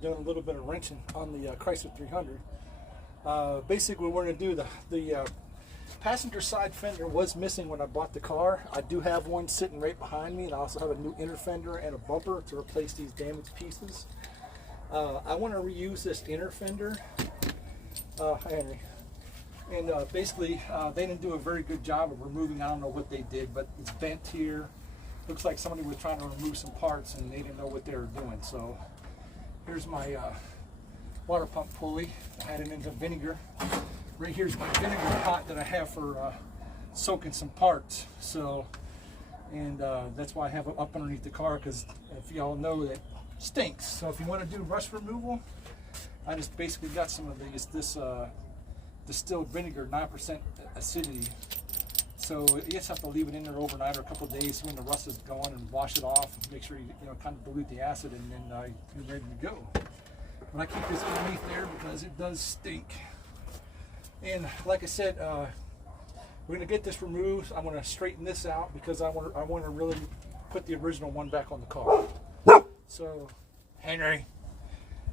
doing a little bit of wrenching on the Chrysler 300. Basically, what we're going to do, the passenger side fender was missing when I bought the car. I do have one sitting right behind me, and I also have a new inner fender and a bumper to replace these damaged pieces. I want to reuse this inner fender, Henry. And basically, they didn't do a very good job of removing. I don't know what they did, but it's bent here. Looks like somebody was trying to remove some parts and they didn't know what they were doing. So here's my water pump pulley. I had it into vinegar. Right here's my vinegar pot that I have for soaking some parts. So, and that's why I have it up underneath the car, because if y'all know, that stinks. So if you want to do rust removal, I just basically got some of this distilled vinegar, 9% acidity. So you just have to leave it in there overnight or a couple of days when the rust is gone, and wash it off. Make sure you kind of dilute the acid, and then you're ready to go. But I keep this underneath there because it does stink. And like I said, we're going to get this removed. I'm going to straighten this out because I want to really put the original one back on the car. So, Henry.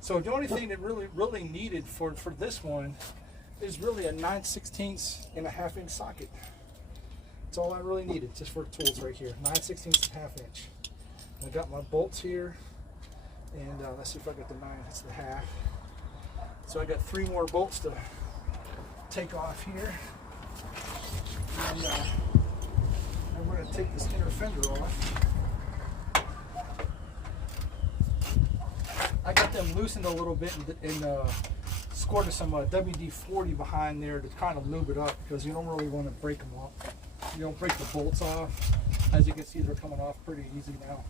So the only thing that really needed for this one is really a 9/16 and a ½ inch socket. That's all I really needed, just for tools right here. 9/16 and ½ inch. I got my bolts here, and let's see if I got the 9. That's the half. So I got 3 more bolts to take off here, and I'm going to take this inner fender off. I got them loosened a little bit and squirted some WD-40 behind there to kind of lube it up, because you don't really want to break them off. You don't break the bolts off. As you can see, they're coming off pretty easy now.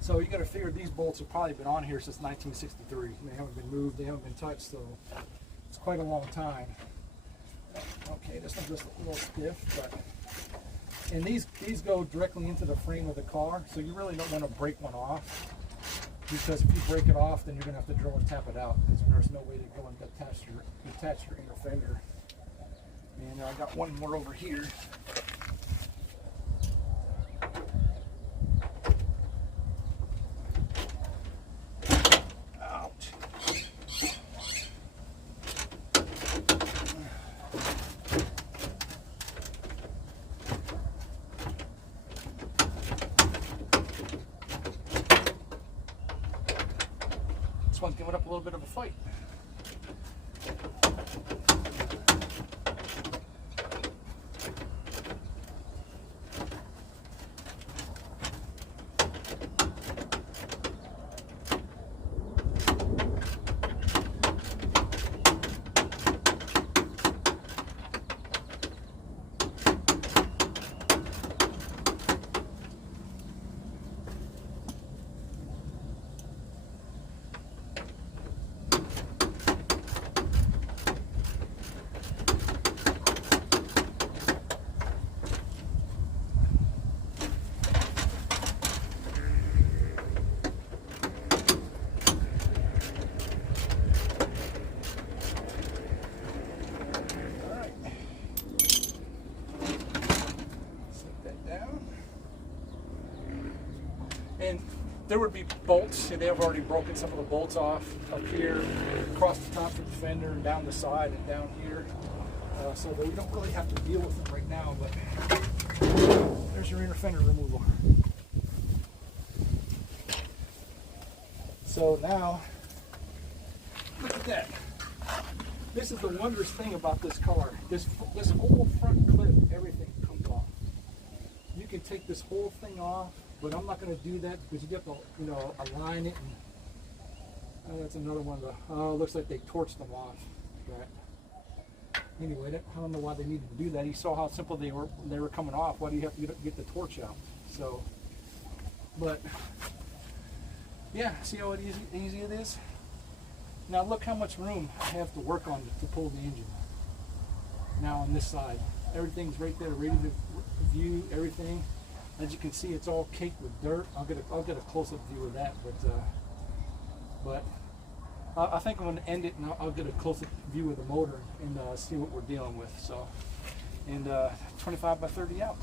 So you got to figure these bolts have probably been on here since 1963. They haven't been moved, they haven't been touched, so it's quite a long time. Okay, this one's just a little stiff, but and these go directly into the frame of the car, so you really don't want to break one off, because if you break it off, then you're going to have to drill and tap it out, because there's no way to go and attach your inner fender. And I got one more over here. Ouch. This one's giving up a little bit of a fight. And there would be bolts, and they have already broken some of the bolts off up here, across the top of the fender, and down the side, and down here. So that we don't really have to deal with them right now, but there's your inner fender removal. So now, look at that. This is the wondrous thing about this car. This whole front clip, everything comes off. You can take this whole thing off, but I'm not going to do that because you have to, align it. And, that's another one. Looks like they torched them off. Right. Anyway, I don't know why they needed to do that. You saw how simple they were coming off. Why do you have to get the torch out? So, but yeah, see how easy it is. Now look how much room I have to work on to pull the engine. Now on this side, everything's right there, ready to view everything. As you can see, it's all caked with dirt. I'll get a close-up view of that, but I think I'm going to end it, and I'll get a close-up view of the motor and see what we're dealing with. So, and 25 by 30 out.